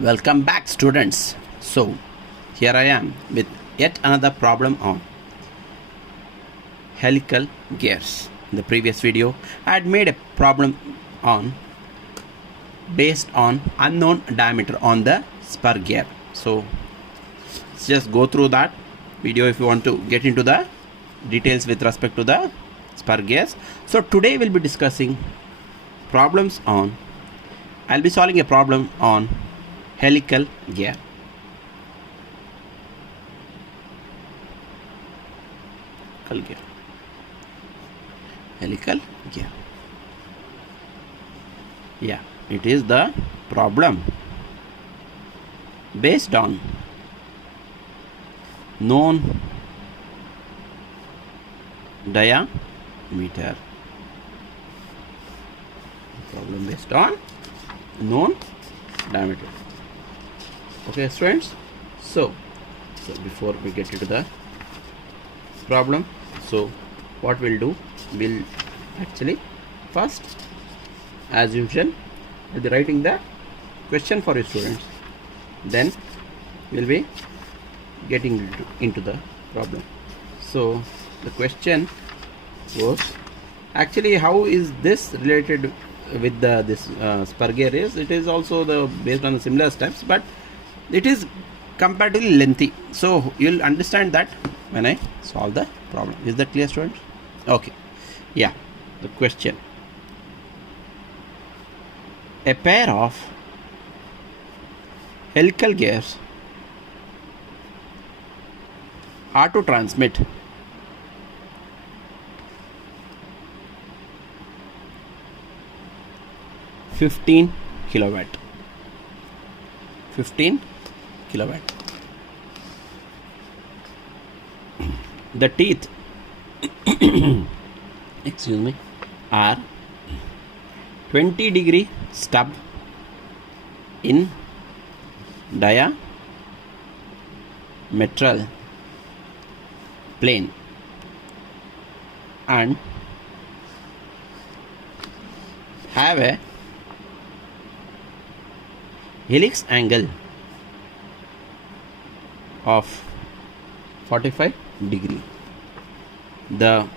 Welcome back, students. So here I am with yet another problem on helical gears. In the previous video I had made a problem on based on unknown diameter on the spur gear. So let's just go through that video if you want to get into the details with respect to the spur gears. So today we'll be discussing problems on I'll be solving a problem on helical gear. Helical gear. Yeah, it is the problem based on known diameter. Problem based on known diameter. Okay, students. So before we get into the problem, so what we'll do, we'll actually first, as usual, we'll be writing the question for your students. Then we'll be getting into the problem. So the question goes, actually, how is this related with this spur gear? It is also based on the similar steps, but it is comparatively lengthy. So you'll understand that when I solve the problem. Is that clear, students? Okay. Yeah. The question: a pair of helical gears are to transmit (15 kilowatt). 15 kilowatt. The teeth excuse me, are 20-degree stub in diametral plane and have a helix angle of 45 degree. The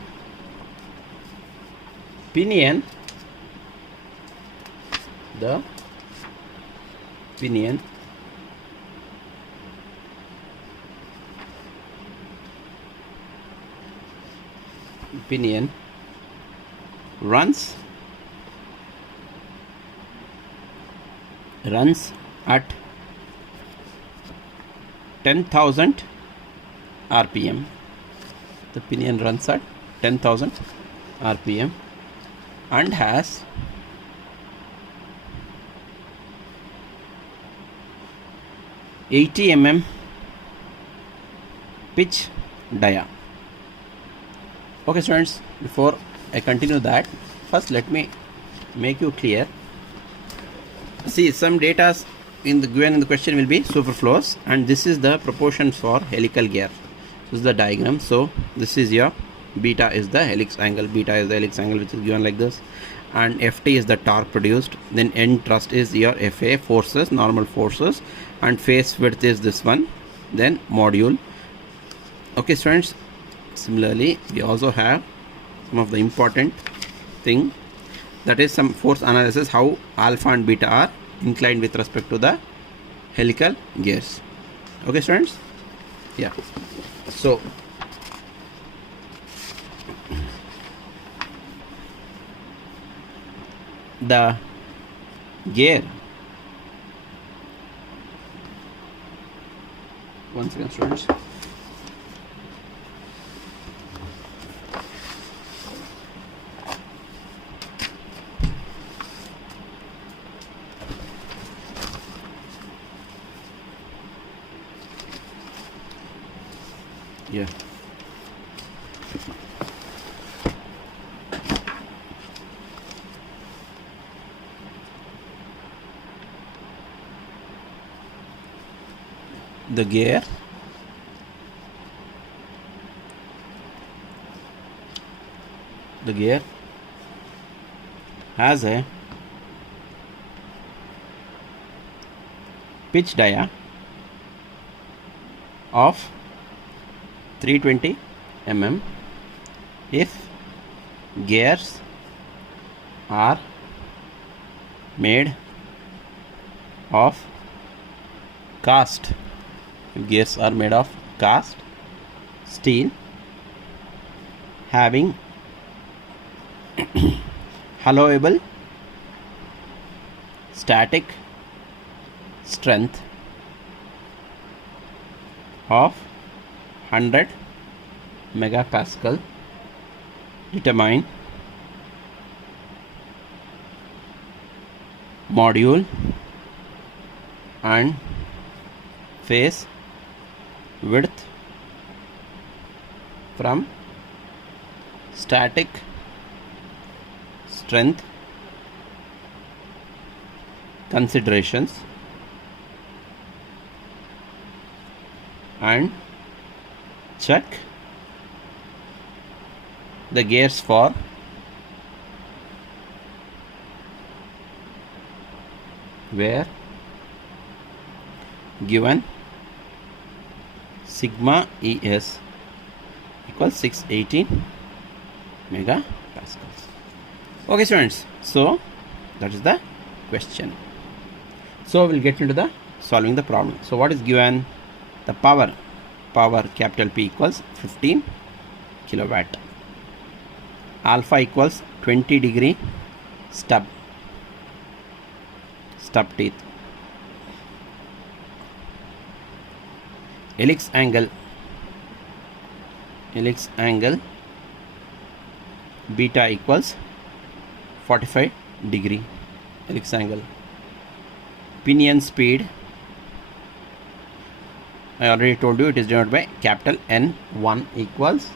pinion runs at 10,000 rpm. The pinion runs at 10,000 rpm and has (80 mm) pitch dia. Okay, students, before I continue that, first let me make you clear. See, some data given in the question will be superfluous, and this is the proportions for helical gear. This is the diagram. So this is your beta is the helix angle, which is given like this, and Ft is the torque produced. Then end thrust is your Fa, forces, normal forces, and face width is this one. Then module. Okay, students. Similarly, we also have some of the important thing, that is some force analysis, how alpha and beta are inclined with respect to the helical gears. Okay, students. Yeah. So the gear, once again, students, yeah, the gear has a pitch dia of 320 mm if gears are made of cast, if gears are made of cast steel having allowable static strength of 100 megapascal, determine module and face width from static strength considerations and check the gears for where given sigma ES equals 618 megapascals. Okay students, so that is the question. So we'll get into the solving the problem. So what is given? The power capital P equals 15 kilowatt, alpha equals 20 degree stub teeth, helix angle beta equals 45 degree helix angle, pinion speed I already told you it is denoted by capital N1 equals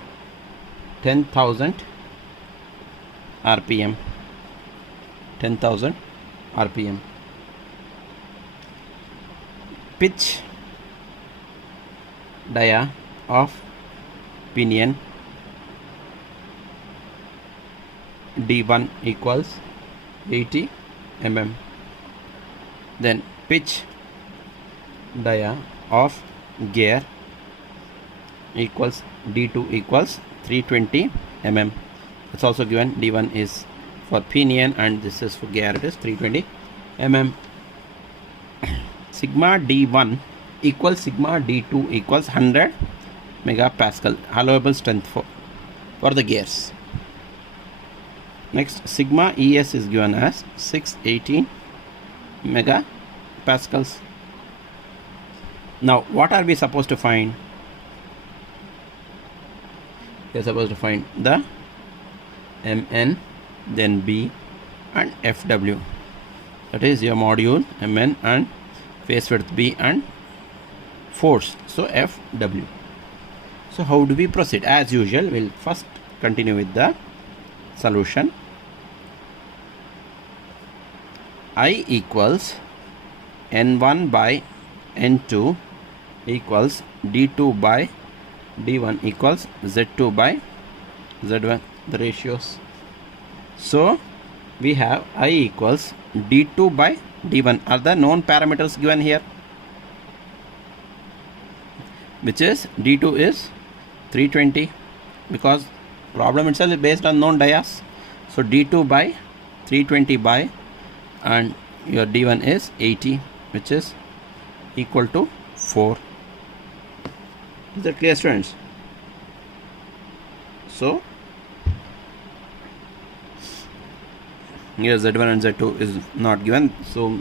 10,000 RPM. 10,000 RPM. Pitch dia of pinion D1 equals 80 mm. Then pitch dia of gear equals D2 equals 320 mm. It's also given. D1 is for pinion and this is for gear, it is 320 mm. Sigma D1 equals sigma D2 equals 100 megapascal allowable strength for the gears. Next, sigma ES is given as 618 megapascals. Now what are we supposed to find? We are supposed to find the MN, then B and FW. That is your module MN and face width B and force, so FW. So how do we proceed? As usual, we'll first continue with the solution. I equals N1 by N2 equals D2 by D1 equals Z2 by Z1, the ratios. So we have I equals D2 by D1 are the known parameters given here, which is D2 is 320 because problem itself is based on known dias. So D2 by 320 by and your D1 is 80, which is equal to 4. Is that clear, students? So here Z1 and Z2 is not given, so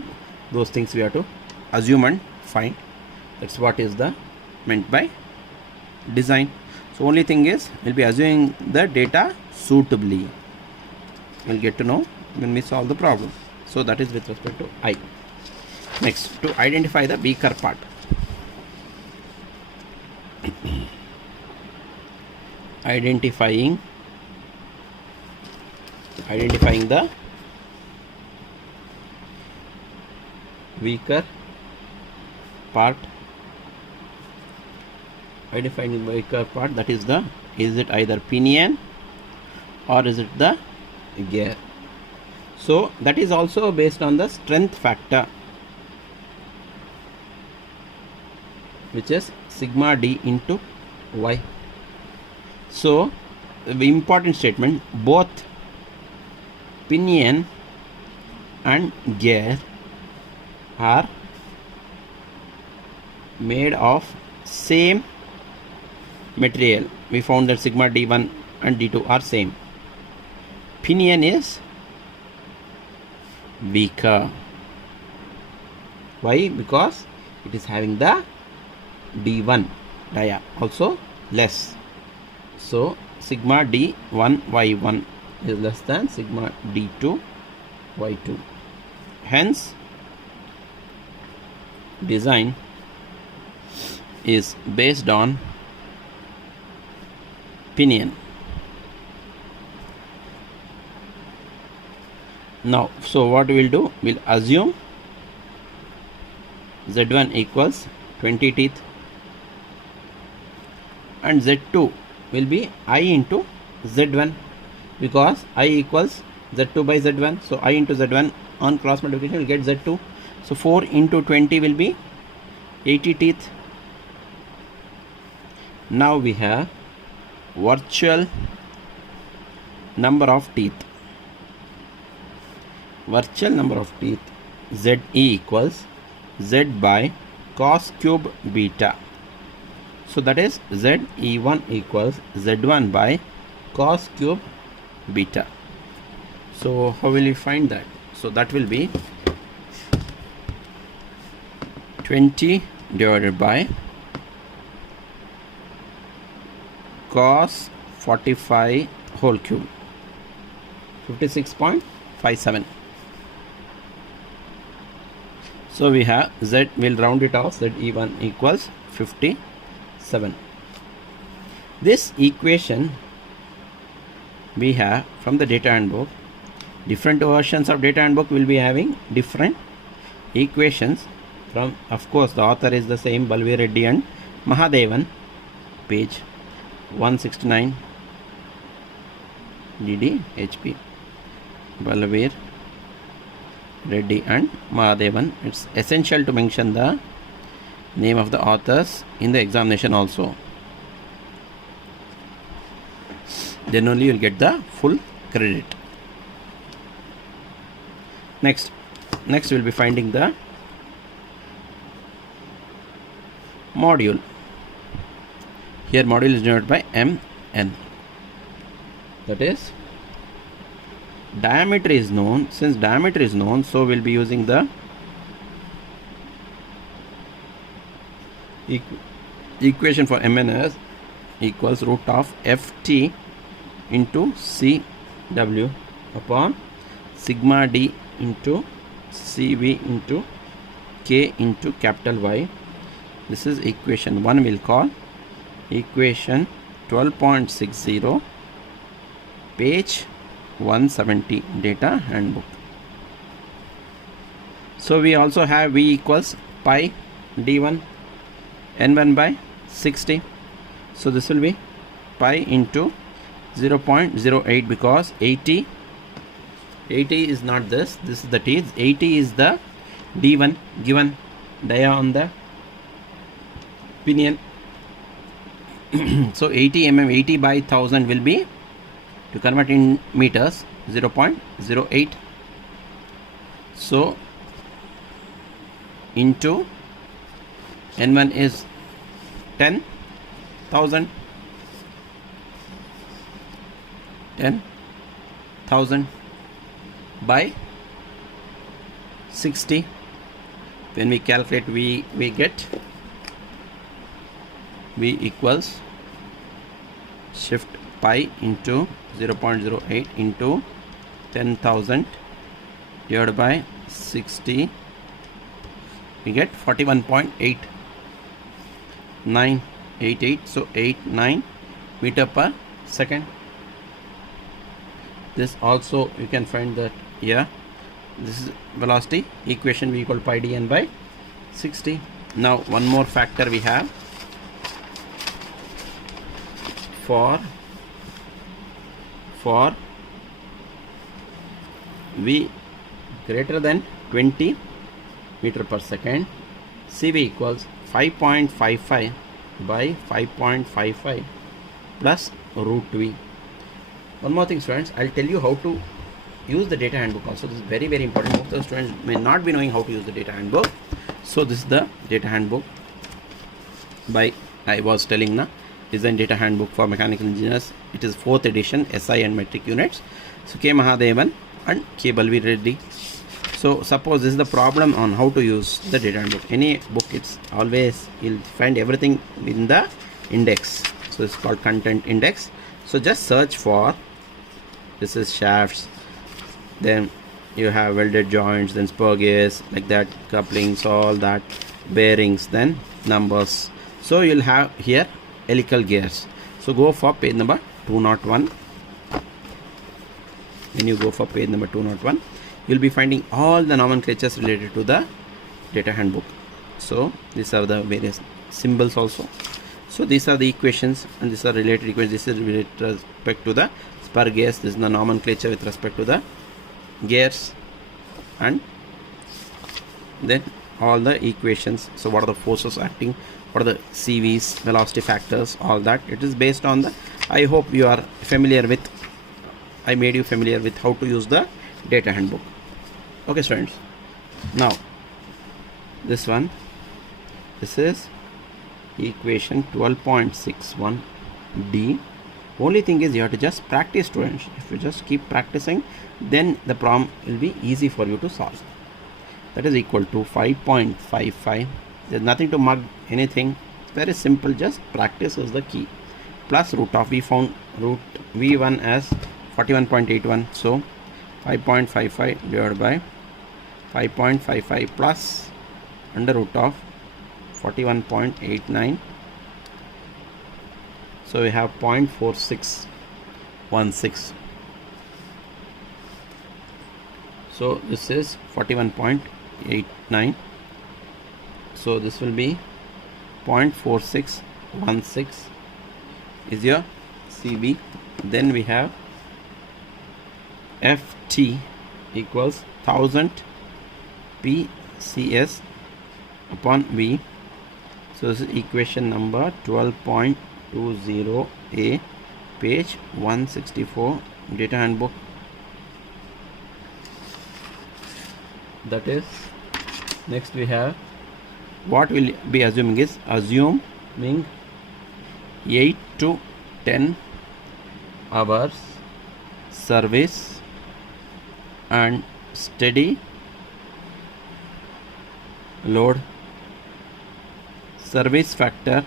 those things we have to assume and find. That's what is the meant by design. So only thing is we'll be assuming the data suitably. We'll get to know when we solve the problem. So that is with respect to I. Next, to identify the beaker part. Identifying the weaker part. Identifying the weaker part, that is it either pinion or is it the gear? So that is also based on the strength factor. which is sigma d into y. So the important statement, both pinion and gear are made of same material. We found that sigma d1 and d2 are same. Pinion is weaker. Why? Because it is having the d1 dia, also less. So sigma d1 y1 is less than sigma d2 y2. Hence design is based on pinion. Now, so what we will do, we'll assume Z1 equals 20 teeth and Z2 will be I into Z1, because I equals Z2 by Z1. So I into Z1 on cross multiplication will get Z2. So 4 into 20 will be 80 teeth. Now we have virtual number of teeth. Virtual number of teeth, ZE equals Z by cos cube beta. So that is ZE1 equals Z1 by cos cube beta. So how will you find that? So that will be 20 divided by cos 45 whole cube, 56.57. So we have Z, will round it off, ZE1 equals 57. This equation we have from the data handbook. Different versions of data handbook will be having different equations from, of course the author is the same, Balveer Reddy and Mahadevan, page 169 DDHP, Balveer Reddy and Mahadevan. It's essential to mention the name of the authors in the examination also. Then only you will get the full credit. Next we'll be finding the module. Here module is denoted by MN. That is, diameter is known. Since diameter is known, so we'll be using the equation for MN as equals root of FT into CW upon sigma D into CV into K into capital Y. This is equation 1, we'll call equation 12.60, page 170, data handbook. So we also have V equals pi D1 N1 by 60. So this will be pi into 0.08, because 80 is not this is the teeth. 80 is the D1 given dia on the pinion. So 80 mm, 80 by 1000 will be, to convert in meters, 0.08. So into N1 is 10,000 by 60. When we calculate, we get V equals shift pi into 0.08 into 10,000 divided by 60. We get 41.8988. So 89 meter per second. This also you can find that here. This is velocity equation, V equal pi dn by 60. Now one more factor we have for V greater than 20 meter per second, CV equals 5.55 by 5.55 plus root v. One more thing, students, I'll tell you how to use the data handbook also. This is very, very important. Most of the students may not be knowing how to use the data handbook. So this is the data handbook by, I was telling na, Design Data Handbook for Mechanical Engineers. It is 4th edition, SI and metric units. So K. Mahadevan and K. Balvi Reddy. So suppose this is the problem on how to use the data handbook. Any book, it's always, you'll find everything in the index. So it's called content index. So just search for, this is shafts, then you have welded joints, then spur gears, like that, couplings, all that, bearings, then numbers. So you'll have here helical gears. So go for page number 201. When you go for page number 201, you'll be finding all the nomenclatures related to the data handbook. So these are the various symbols also. So these are the equations, and these are related equations. This is with respect to the spur gears. This is the nomenclature with respect to the gears, and then all the equations. So what are the forces acting, what are the CVs, velocity factors, all that. It is based on the, I hope you are familiar with, I made you familiar with how to use the data handbook. Okay, students, now this one, this is equation 12.61D. Only thing is you have to just practice, students. If you just keep practicing, then the problem will be easy for you to solve. That is equal to 5.55. There's nothing to mug anything. It's very simple. Just practice is the key. Plus root of, we found root V1 as 41.81. So 5.55 divided by 5.55 plus under root of 41.89. So we have 0.4616. So this is 41.89. So this will be 0.4616 is your CB. Then we have FT equals 1000 PCS upon V. So this is equation number 12.20A, page 164, data handbook. That is, next we have, what will be assuming is, assuming 8 to 10 hours service and steady load. Service factor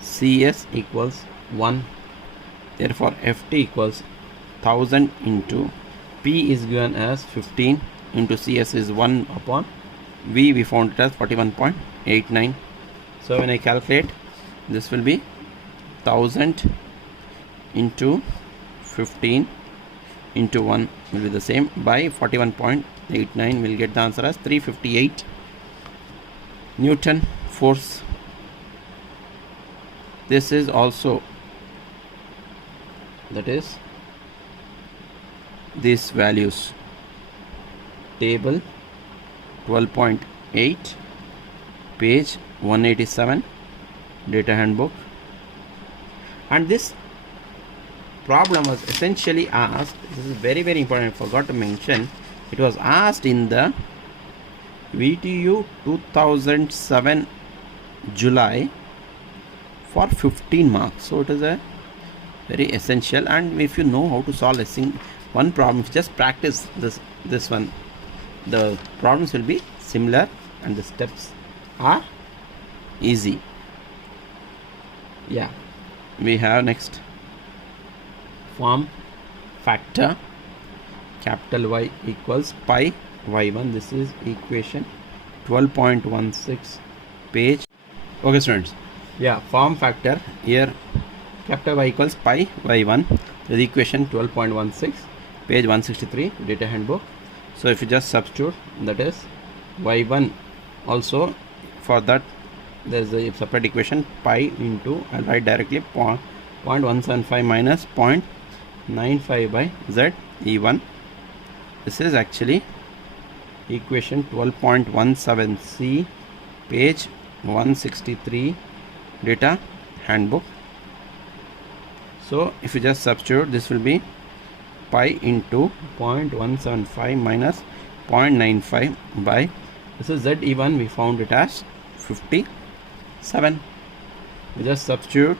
CS equals 1. Therefore FT equals 1000 into P is given as 15 into CS is 1 upon V, we found it as 41.89. So when I calculate, this will be 1000 into 15 into 1 will be the same by 41.89. We'll get the answer as 358 Newton force. This is also, that is, these values, table 12.8, page 187, data handbook. And this problem was essentially asked, this is very, very important, I forgot to mention, it was asked in the VTU 2007 July for 15 marks. So it is a very essential, and if you know how to solve a one problem, if you just practice this one, the problems will be similar and the steps are easy. Yeah, we have next form factor, capital Y equals pi y1. This is equation 12.16, page. Okay, students, yeah, form factor here, capital Y equals pi y1. This is equation 12.16, page 163, data handbook. So if you just substitute, that is y1 also, for that there is a separate equation, pi into, I'll write directly 0.175 minus 0.95 by z e1. This is actually equation 12.17c, page 163, data handbook. So if you just substitute, this will be pi into 0.175 minus 0.95 by, this is ZE1, we found it as 57. We just substitute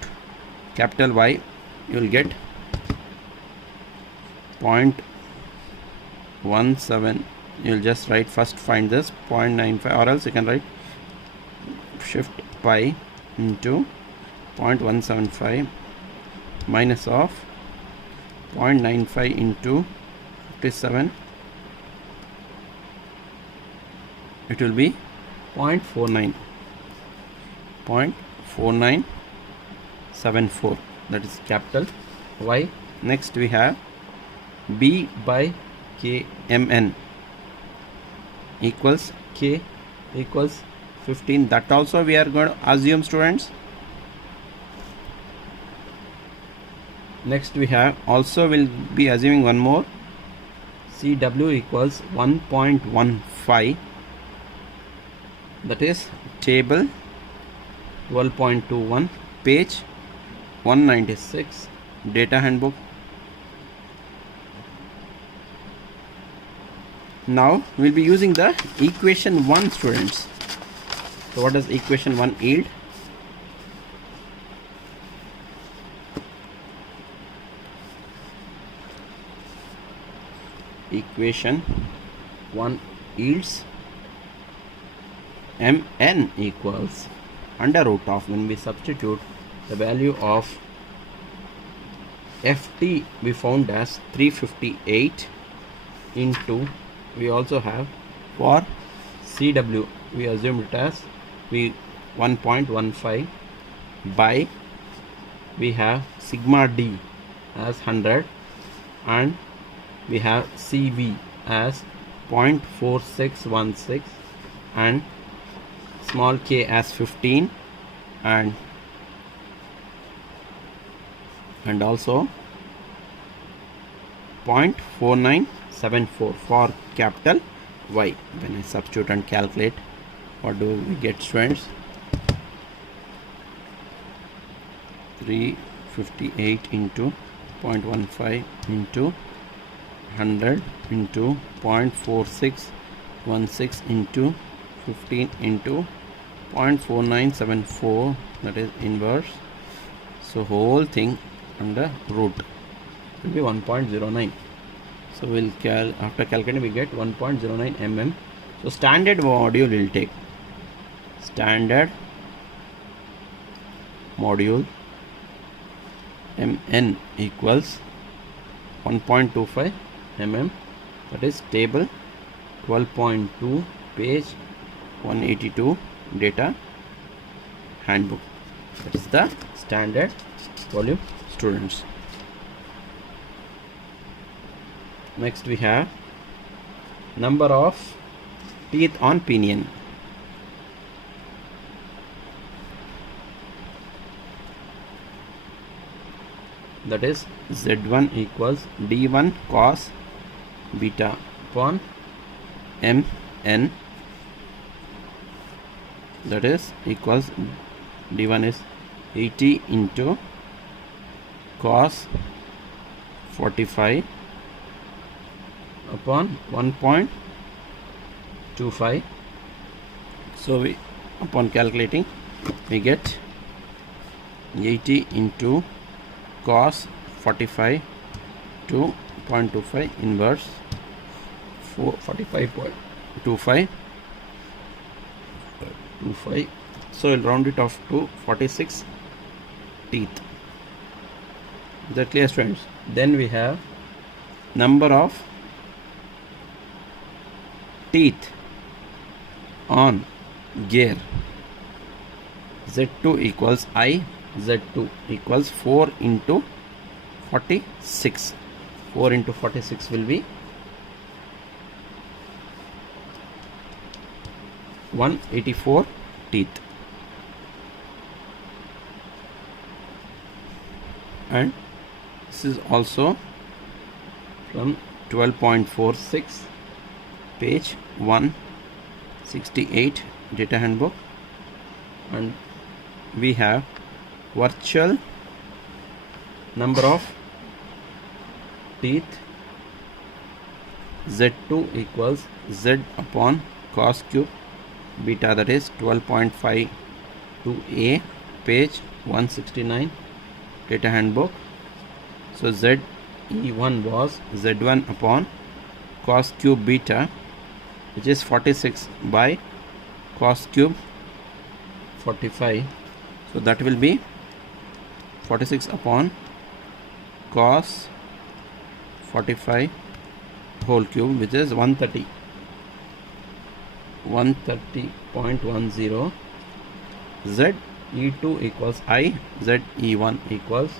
capital Y, you will get 0.17. you will just write, first find this 0.95, or else you can write shift pi into 0.175 minus of 0.95 into 57, it will be 0.4974, that is capital Y. Next we have B by K Mn equals K equals 15. That also we are going to assume, students. Next we have, also will be assuming one more, CW equals 1.15, that is table 12.21, page 196, data handbook. Now we will be using the equation 1, students. So what does equation 1 yield? Equation 1 yields Mn equals under root of, when we substitute the value of Ft we found as 358 into, we also have for CW we assume it as 1.15 by, we have sigma d as 100 and we have CV as 0.4616 and small k as 15 and also 0.4974 for capital Y. When I substitute and calculate, what do we get, students? 358 into 0.15 into 100 into 0.4616 into 15 into 0.4974, that is inverse. So whole thing under root will be 1.09. So we'll after calculating we get 1.09 mm. So standard module will take, standard module Mn equals 1.25 mm, that is table 12.2, page 182, data handbook. That is the standard volume, students. Next we have number of teeth on pinion. That is Z1 equals D1 cos beta upon Mn, that is equals D1 is 80 into cos 45 upon 1.25. So we, upon calculating, we get 80 into cos 45 to 0.25 inverse 45.25. So we'll round it off to 46 teeth. Is that clear, students? Then we have number of teeth on gear. Z2 equals I, Z2 equals 4 into 46. 4 into 46 will be 184 teeth. And this is also from 12.46 page 168 data handbook, and we have virtual number of teeth z2 equals z upon cos cube beta, that is 12.52a, page 169 data handbook. So ZE1 was z1 upon cos cube beta, which is 46 by cos cube 45. So that will be 46 upon cos 45 whole cube, which is 130.10. ZE2 equals I, ZE1 equals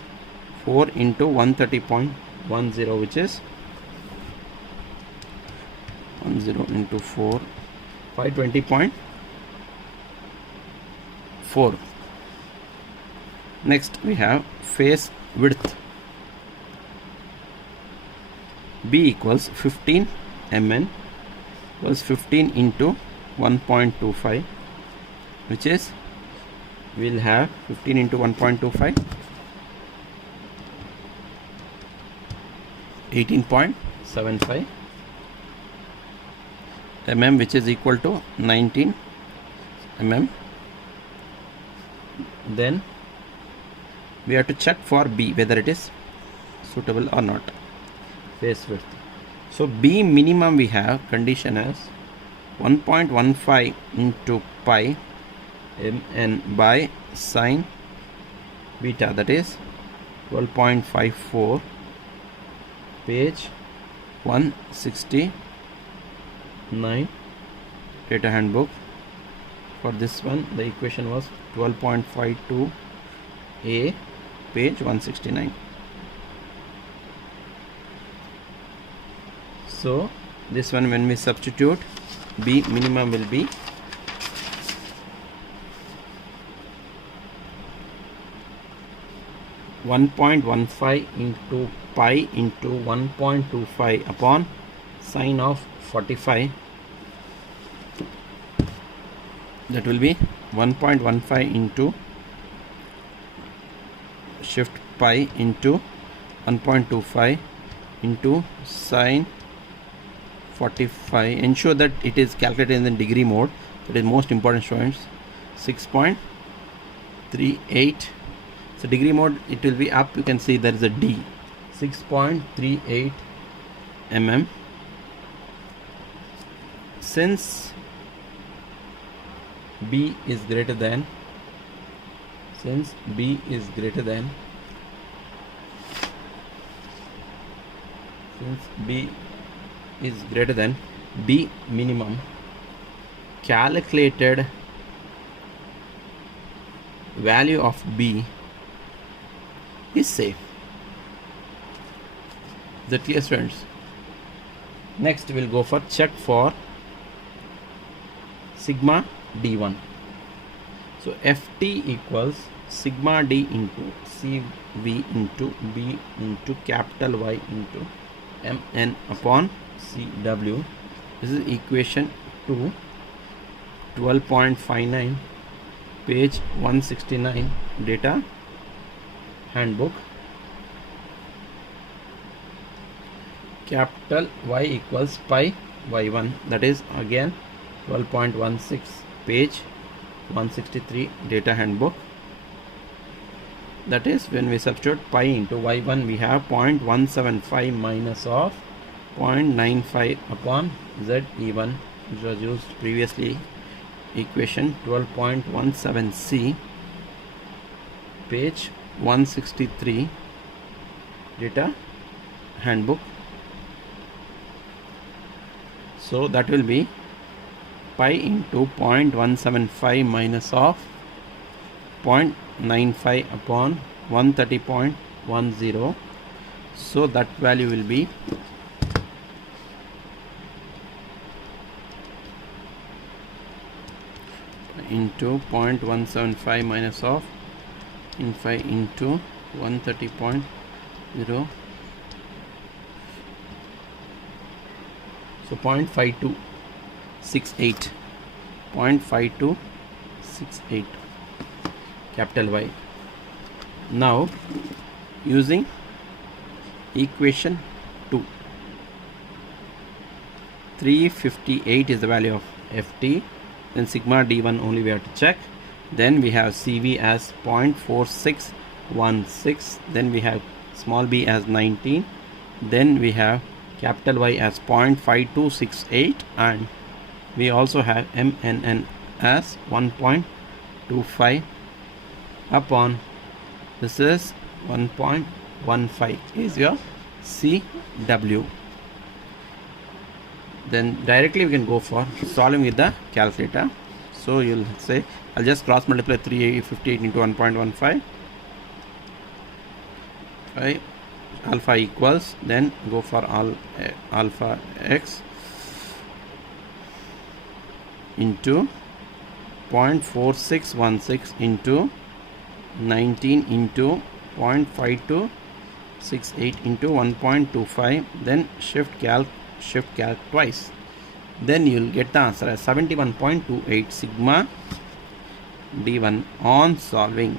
4 into 130.10, which is 10 into 4, 520.4. Next we have face width. B equals 15 mn equals 15 into 1.25, which is, we'll have 15 into 1.25, 18.75 mm, which is equal to 19 mm. Then we have to check for B whether it is suitable or not. Face width. So B minimum we have condition as 1.15 into pi mn by sine beta, that is 12.54, page 169 data handbook. For this one the equation was 12.52a, page 169. So this one, when we substitute, B minimum will be 1.15 into pi into 1.25 upon sine of 45. That will be 1.15 into shift pi into 1.25 into sine 45. Ensure that it is calculated in the degree mode. That is most important, students. 6.38. So degree mode, it will be up. You can see there is a D. 6.38 mm. Since B is greater than, B minimum, calculated value of B is safe. Is that clear, students? Next we'll go for check for sigma D1. So FT equals sigma D into CV into B into capital Y into MN upon CW. This is equation 2, 12.59, page 169 data handbook. Capital Y equals pi Y1, that is again 12.16, page 163 data handbook. That is, when we substitute pi into Y1, we have 0.175 minus of 0.95 upon ZE1, which was used previously, equation 12.17c, page 163 data handbook. So that will be pi into 0.175 minus of 0.95 upon 130.10. So that value will be into 0.175 minus of 5 into 130.0. So So 0.5268, 0.5268, capital Y. Now using equation 2, 358 is the value of Ft, then sigma d1 only we have to check. Then we have Cv as 0.4616, then we have small b as 19, then we have capital Y as 0.5268, and we also have MNN as 1.25 upon this is 1.15 is your Cw. Then directly we can go for solving with the calculator. So you'll say, I'll just cross multiply 358 into 1.15, alpha equals, then go for alpha x into 0.4616 into 19 into 0.5268 into 1.25, then shift calc twice, then you'll get the answer as 71.28 sigma d1 on solving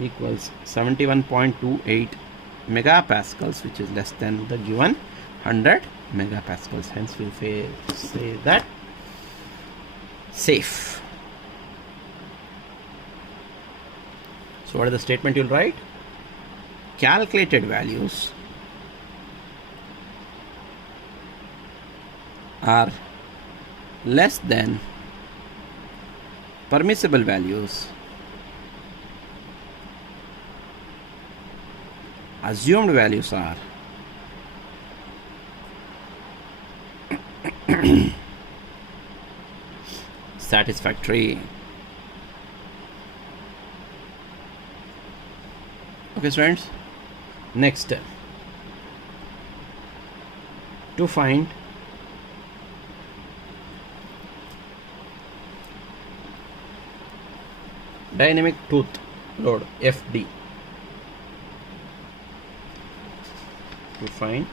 equals 71.28 megapascals, which is less than the given 100 megapascals. Hence we'll say that safe. So what is the statement you'll write? Calculated values are less than permissible values assumed values are satisfactory. Okay students, next to find dynamic tooth load FD, to find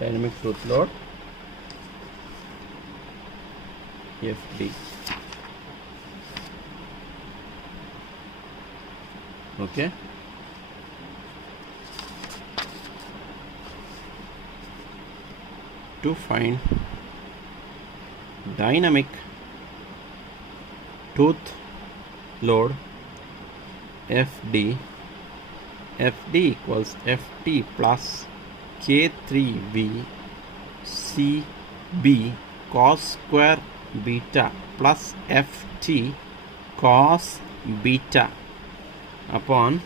dynamic tooth load FD. Okay, to find dynamic tooth load FD, FD equals FT plus K3V CB cos square beta plus FT cos beta upon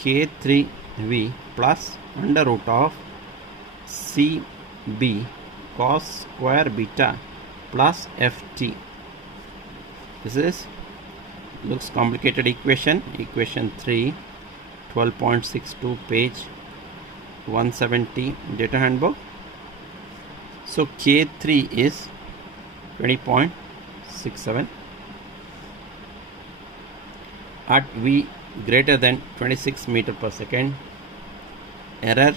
K3V plus under root of CB cos square beta plus FT. This is looks complicated equation 3, 12.62, page 170 data handbook. So K3 is 20.67 at V greater than 26 meter per second. Error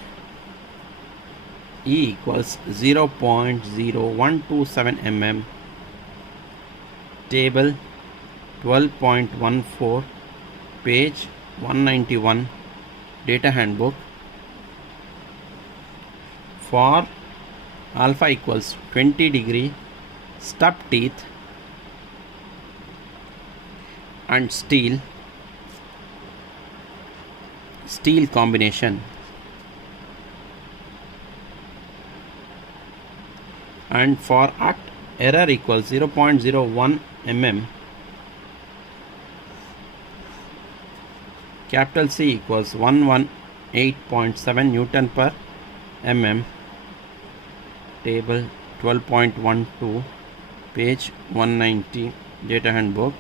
E equals 0.0127 mm. Table 12.14, page 191 data handbook. For alpha equals 20 degree stub teeth and steel combination, and for at error equals 0.01 mm, capital C equals 118.7 Newton per mm. Table 12.12, page 190 data handbook.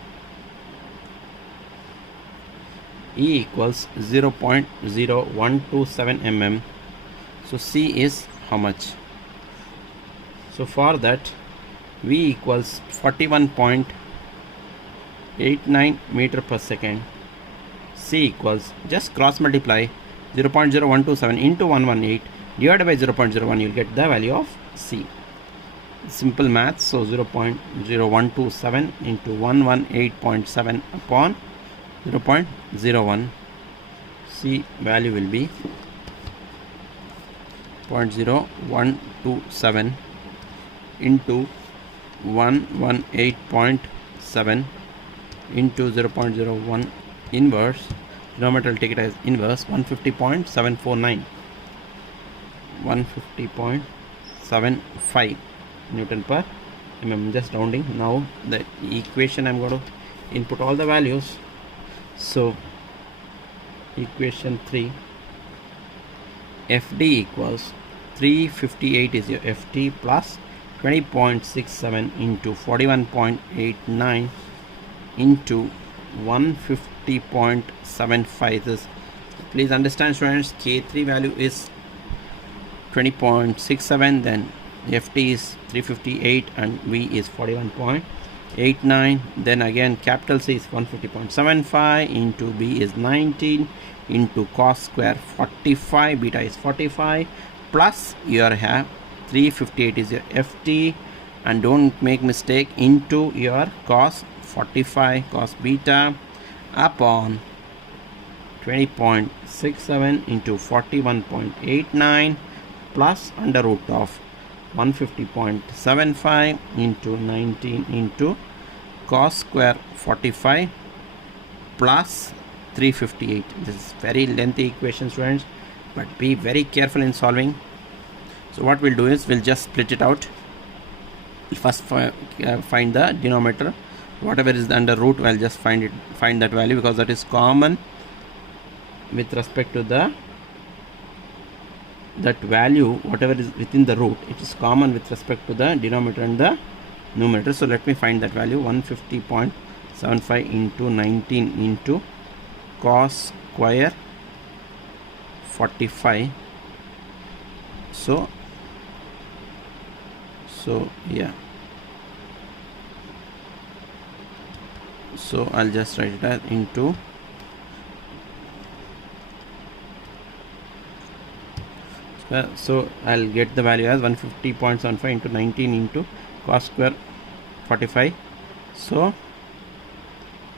E equals 0.0127 mm. So C is how much? So for that V equals 41.89 meter per second. C equals, just cross multiply 0.0127 into 118, divided by 0.01, you'll get the value of C. Simple math. So 0.0127 into 118.7 upon 0.01, C value will be 0.0127 into 118.7 into 0.01 inverse, denominator will take it as inverse, 150.749, 150.75 Newton per mm, just rounding. Now the equation, I'm going to input all the values. So equation 3, FD equals 358 is your FT plus 20.67 into 41.89 into 150.75. This, please understand students, K3 value is 20.67, then FT is 358 and V is 41.89. Then again capital C is 150.75 into B is 19 into cos square 45, beta is 45, plus your have 358 is your FT, and don't make mistake, into your cos 45 cos beta upon 20.67 into 41.89 plus under root of 150.75 into 19 into cos square 45 plus 358. This is very lengthy equation, students, but be very careful in solving. So what we'll do is we'll just split it out. We'll first find the denominator, whatever is under root. I'll just find that value, because that is common with respect to the that value, whatever is within the root, it is common with respect to the denominator and the numerator. So let me find that value, 150.75 into 19 into cos square 45. So yeah, so I'll just write it as into so I'll get the value as 150.75 into 19 into cos square 45. So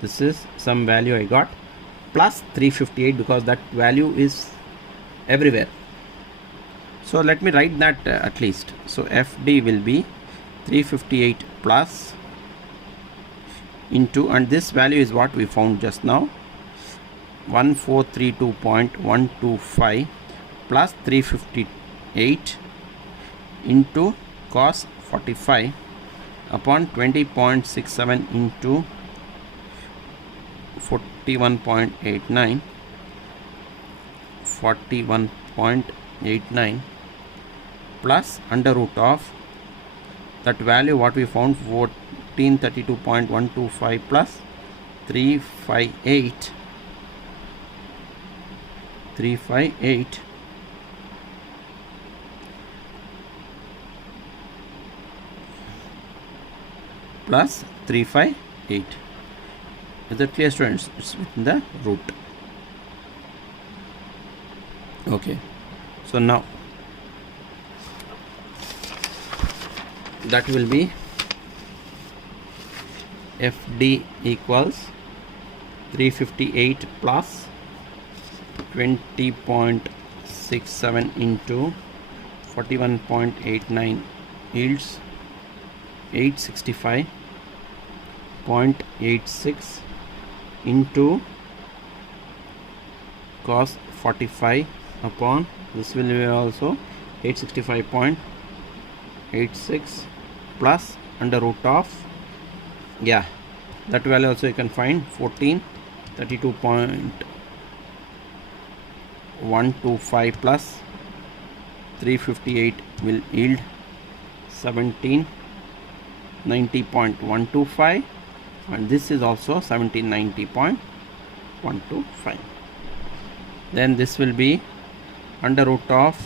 this is some value I got, plus 358, because that value is everywhere. So let me write that at least. So FD will be 358 plus into, and this value is what we found just now, 1432.125 plus 358 into cos 45 upon 20.67 into 41.89 plus under root of that value what we found, 1432.125 plus 358 plus 358. Is that clear, students? It's within the root. Okay, so now that will be FD equals 358 plus 20.67 into 41.89 yields 865.86 into cos 45 upon, this will be also 865.86 plus under root of, yeah, that value also you can find, 1432.125 plus 358 will yield 1790.125, and this is also 1790.125. Then this will be under root of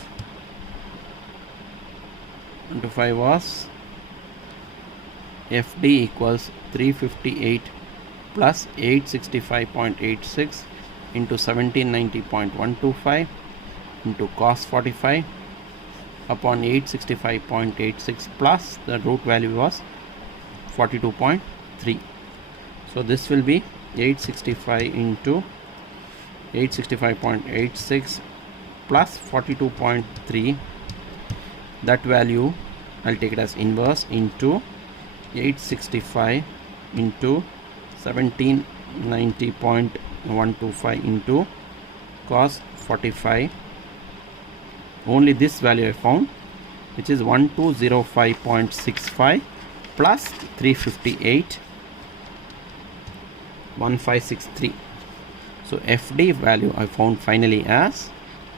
125 was FD equals 358 plus 865.86 into 1790.125 into cos 45 upon 865.86 plus the root value was 42.3. So this will be 865 into 865.86 plus 42.3. that value I'll take it as inverse into 865 into 1790.125 into cos 45. Only this value I found, which is 1205.65 plus 358 1563. So FD value I found finally as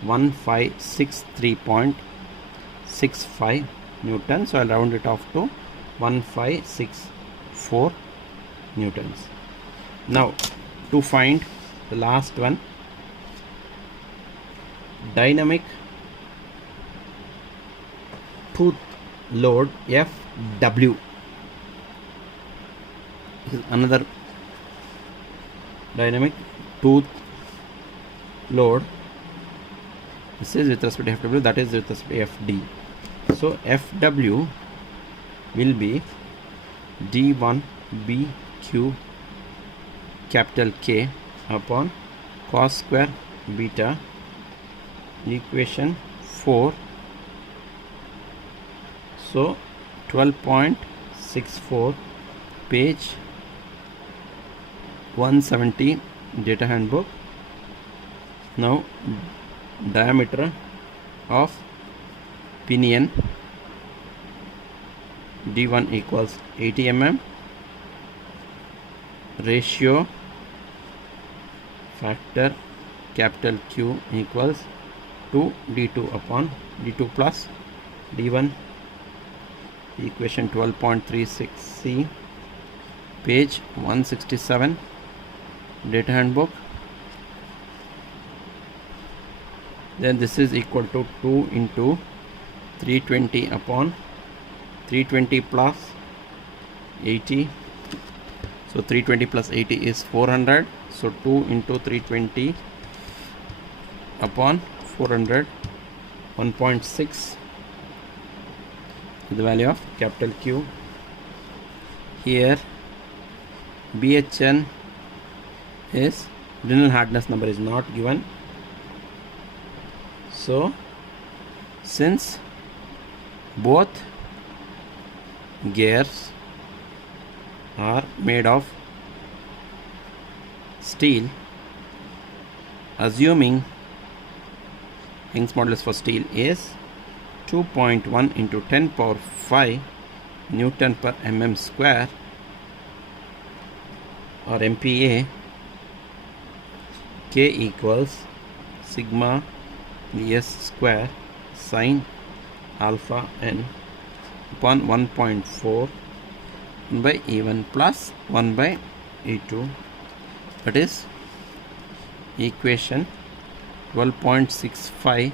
1563.65 Newton. So I'll round it off to 1564 newtons. Now to find the last one, dynamic tooth load FW. This is another dynamic tooth load. This is with respect to FW, that is with respect to FD. So FW will be D1 BQ capital K upon cos square beta, equation 4. So 12.64, page 170 data handbook. Now diameter of pinion D1 equals 80 mm, ratio factor capital Q equals 2 D2 upon D2 plus D1, equation 12.36c, page 167 data handbook. Then this is equal to 2 into 320 upon 320 plus 80. So 320 plus 80 is 400. So 2 into 320 upon 400, 1.6 the value of capital Q. Here BHN is linear hardness number is not given. So since both gears are made of steel, assuming Young's modulus for steel is 2.1 into 10 power 5 Newton per mm square or MPa, K equals sigma S square sin alpha n upon 1.4 by E1 plus 1 by E2. That is equation 12.65,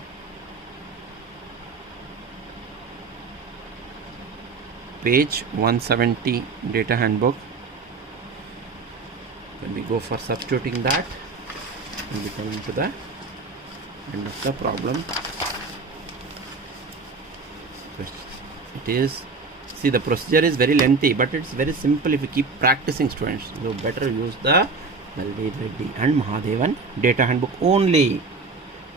page 170 data handbook. When we go for substituting that, we'll be coming to the end of the problem. It is, see, the procedure is very lengthy, but it's very simple if you keep practicing, students. So better use the Dalvi Reddy and Mahadevan data handbook only.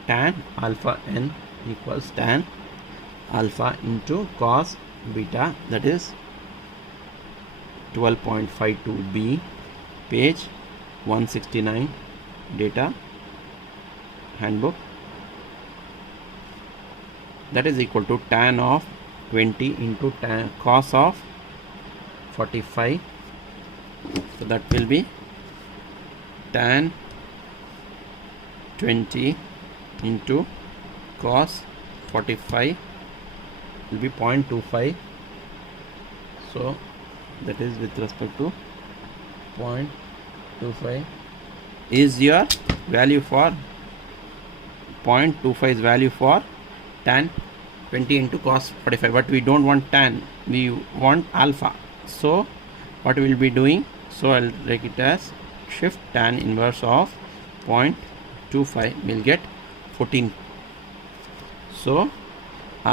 Tan alpha n equals tan alpha into cos beta, that is 12.52b, page 169 data handbook. That is equal to tan of 20 into tan cos of 45. So that will be tan 20 into cos 45 will be 0.25. So that is with respect to 0.25 is your value for 0.25 is value for tan 20 into cos 45, but we don't want tan, we want alpha. So what we will be doing, so I'll take it as shift tan inverse of 0.25 will get 14. So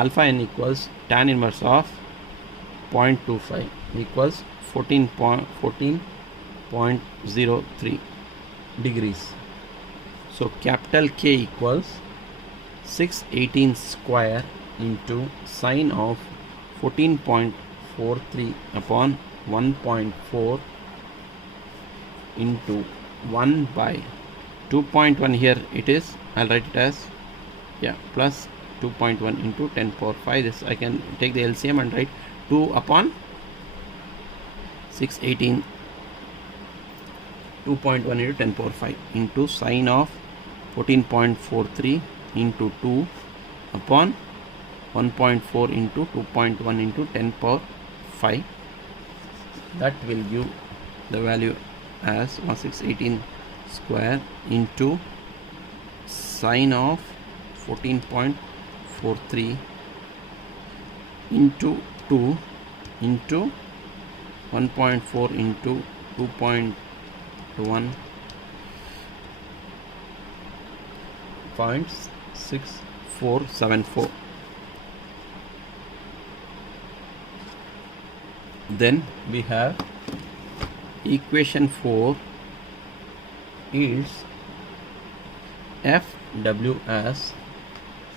alpha n equals tan inverse of 0.25 equals 14.03 degrees. So capital K equals 618 square into sine of 14.43 upon 1.4 into 1 by 2.1. Here it is, I'll write it as plus 2.1 into 10 power 5. This I can take the LCM and write 2 upon 618, 2.1 into 10 power 5 into sine of 14.43 into 2 upon 1.4 into 2.1 into 10 power 5. That will give the value as 1618 square into sine of 14.43 into 2 into 1.4 into 2.1 0.6474. Then we have equation 4 is FW as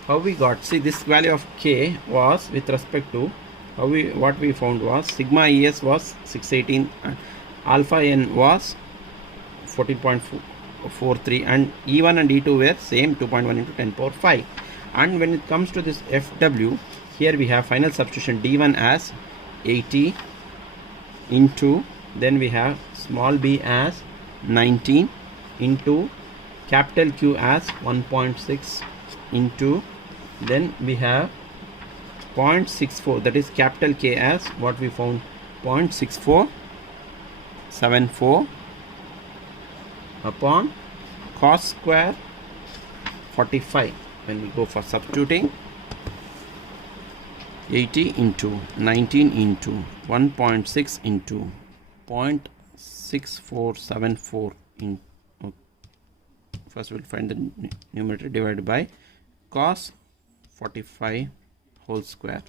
how we got. See, this value of K was with respect to what we found was sigma ES was 618 and alpha N was 14.43 and E1 and E2 were same 2.1 into 10 power 5. And when it comes to this FW, here we have final substitution D1 as 80 into, then we have small b as 19 into capital Q as 1.6 into, then we have 0.64, that is capital K as what we found 0.6474 upon cos square 45. When we go for substituting, 80 into 19 into 1.6 into 0.6474 in first we'll find the numerator divided by cos 45 whole square.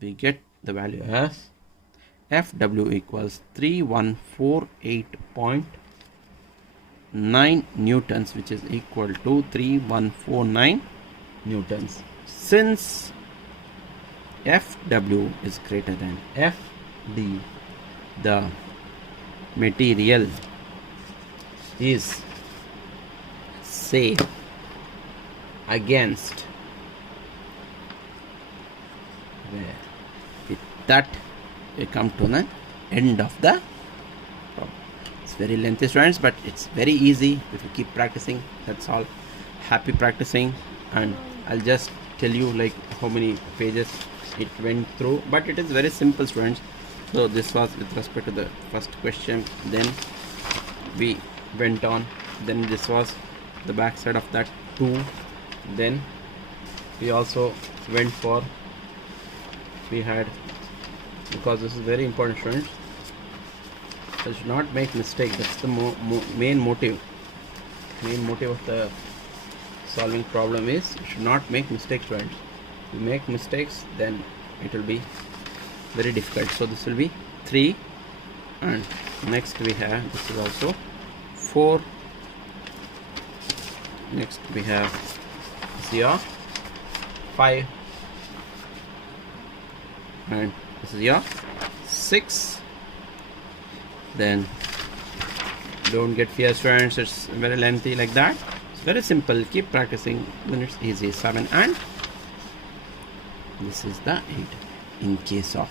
We get the value as FW equals 3148.9 newtons, which is equal to 3149 newtons. Since FW is greater than FD, the material is safe against where. With that we come to the end of the problem. It's very lengthy, students, but it's very easy if you keep practicing. That's all. Happy practicing, and I'll just tell you like how many pages it went through, but it is very simple, students. So this was with respect to the first question, then we went on, then this was the back side of that 2, then we also went for, we had, because this is very important, students, so should not make mistake. That's the main motive of the solving problem is you should not make mistakes, students. If you make mistakes, then it will be very difficult. So this will be 3, and next we have, this is also 4, next we have this your 5, and this is your 6. Then don't get fear, students, it's very lengthy like that. It's very simple. Keep practicing, then it's easy. 7, and this is the 8. In case of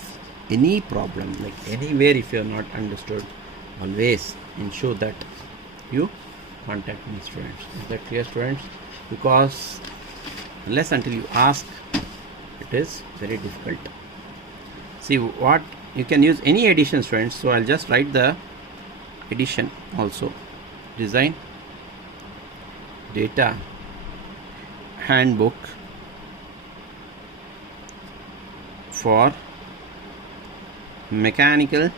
any problem, like anywhere, if you are not understood, always ensure that you contact me, students. Is that clear, students? Because unless until you ask, it is very difficult. See what you can use any addition, students. So I'll just write the addition also. Design data handbook for mechanical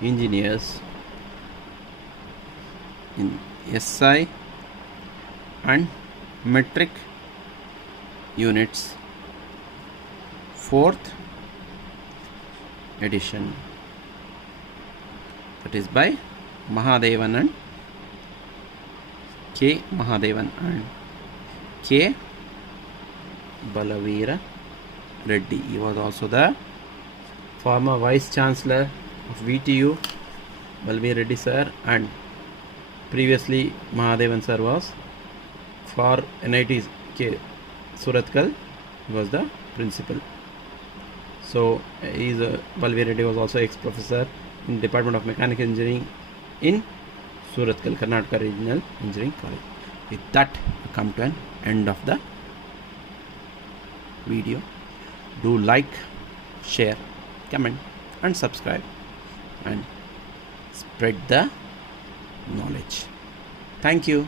engineers in SI and metric units 4th edition, that is by Mahadevan and K. Mahadevan and K. Balavira Reddy. He was also the former Vice Chancellor of VTU, Balavira Reddy sir, and previously Mahadevan sir was for NIT K. Surathkal, was the principal. So Balavira Reddy was also ex-professor in Department of Mechanical Engineering in Surathkal, Karnataka Regional Engineering College. With that, I come to an end of the video. Do like, share, comment and subscribe and spread the knowledge. Thank you.